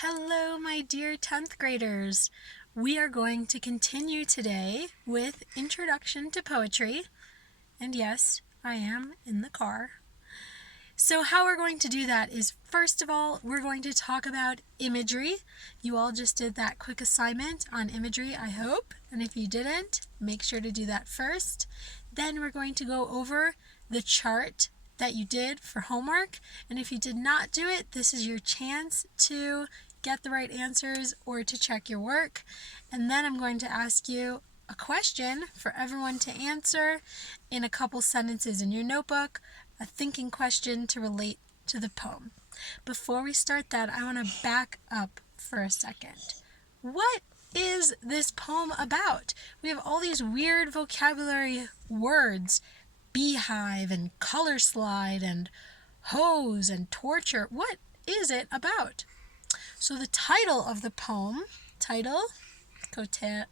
Hello, my dear 10th graders. We are going to continue today with Introduction to Poetry. And yes, I am in the car. So how we're going to do that is, first of all, we're going to talk about imagery. You all just did that quick assignment on imagery, I hope. And if you didn't, make sure to do that first. Then we're going to go over the chart that you did for homework. And if you did not do it, this is your chance to get the right answers or to check your work. And then I'm going to ask you a question for everyone to answer in a couple sentences in your notebook, a thinking question to relate to the poem. Before we start that, I want to back up for a second. What is this poem about? We have all these weird vocabulary words, beehive and color slide and hose and torture. What is it about? So the title of the poem, Koteret,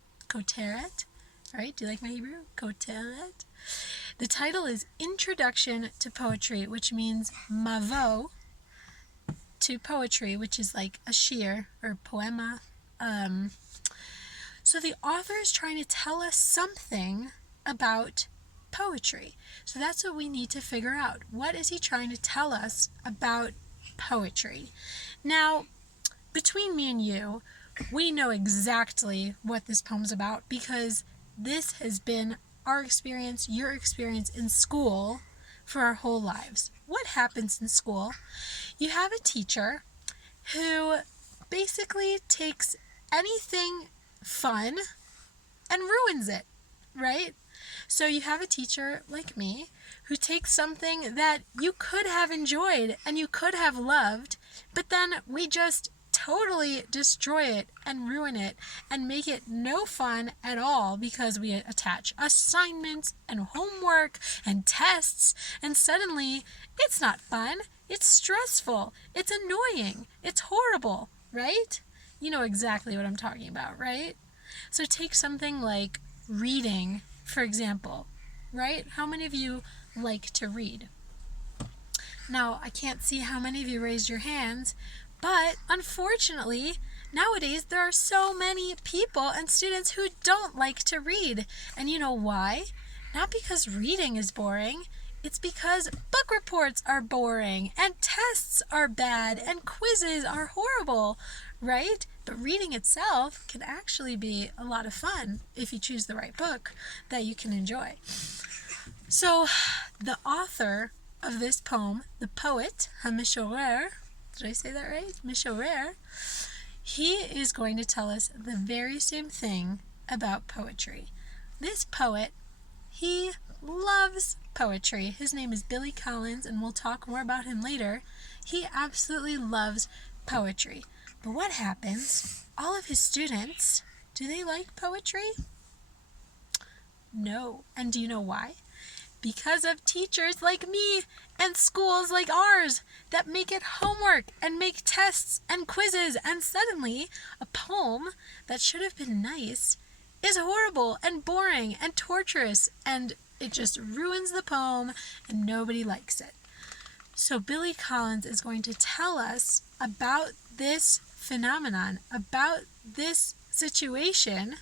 right? Do you like my Hebrew? Koteret. The title is Introduction to Poetry, which means mavo to poetry, which is like a shir or poema. So the author is trying to tell us something about poetry. So that's what we need to figure out. What is he trying to tell us about poetry? Now, between me and you, we know exactly what this poem's about because this has been our experience, your experience in school for our whole lives. What happens in school? You have a teacher who basically takes anything fun and ruins it, right? So you have a teacher like me who takes something that you could have enjoyed and you could have loved, but then we just totally destroy it and ruin it and make it no fun at all because we attach assignments and homework and tests, and suddenly it's not fun, it's stressful, it's annoying, it's horrible, right? You know exactly what I'm talking about, right? So take something like reading, for example, right? How many of you like to read? Now, I can't see how many of you raised your hands, but unfortunately, nowadays there are so many people and students who don't like to read. And you know why? Not because reading is boring. It's because book reports are boring and tests are bad and quizzes are horrible, right? But reading itself can actually be a lot of fun if you choose the right book that you can enjoy. So the author of this poem, the poet, HaMishorer, did I say that right? Mishorer. He is going to tell us the very same thing about poetry. This poet, he loves poetry. His name is Billy Collins, and we'll talk more about him later. He absolutely loves poetry. But what happens? All of his students, do they like poetry? No. And do you know why? Because of teachers like me and schools like ours that make it homework and make tests and quizzes, and suddenly a poem that should have been nice is horrible and boring and torturous, and it just ruins the poem and nobody likes it. So Billy Collins is going to tell us about this phenomenon, about this situation,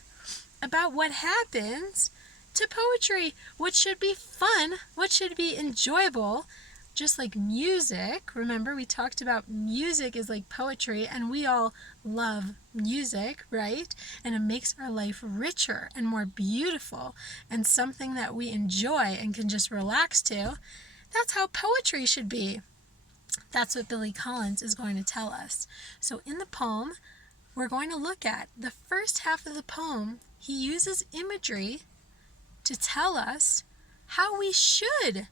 about what happens to poetry, what should be fun, what should be enjoyable, just like music. Remember, we talked about music is like poetry, and we all love music, right? And it makes our life richer and more beautiful and something that we enjoy and can just relax to. That's how poetry should be. That's what Billy Collins is going to tell us. So in the poem, we're going to look at the first half of the poem. He uses imagery to tell us how we should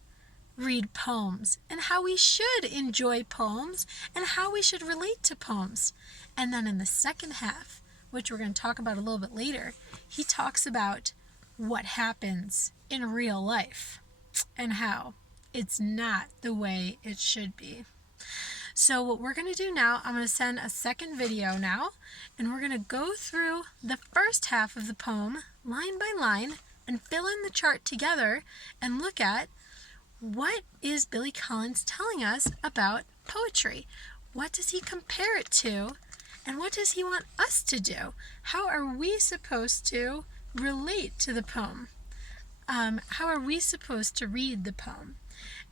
read poems and how we should enjoy poems and how we should relate to poems. And then in the second half, which we're going to talk about a little bit later, he talks about what happens in real life and how it's not the way it should be. So what we're going to do now, I'm going to send a second video now, and we're going to go through the first half of the poem line by line and fill in the chart together and look at what is Billy Collins telling us about poetry. What does he compare it to? And what does he want us to do? How are we supposed to relate to the poem? How are we supposed to read the poem?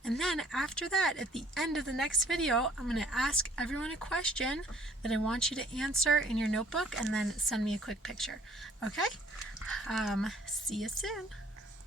And then after that, at the end of the next video, I'm going to ask everyone a question that I want you to answer in your notebook and then send me a quick picture. Okay? See you soon.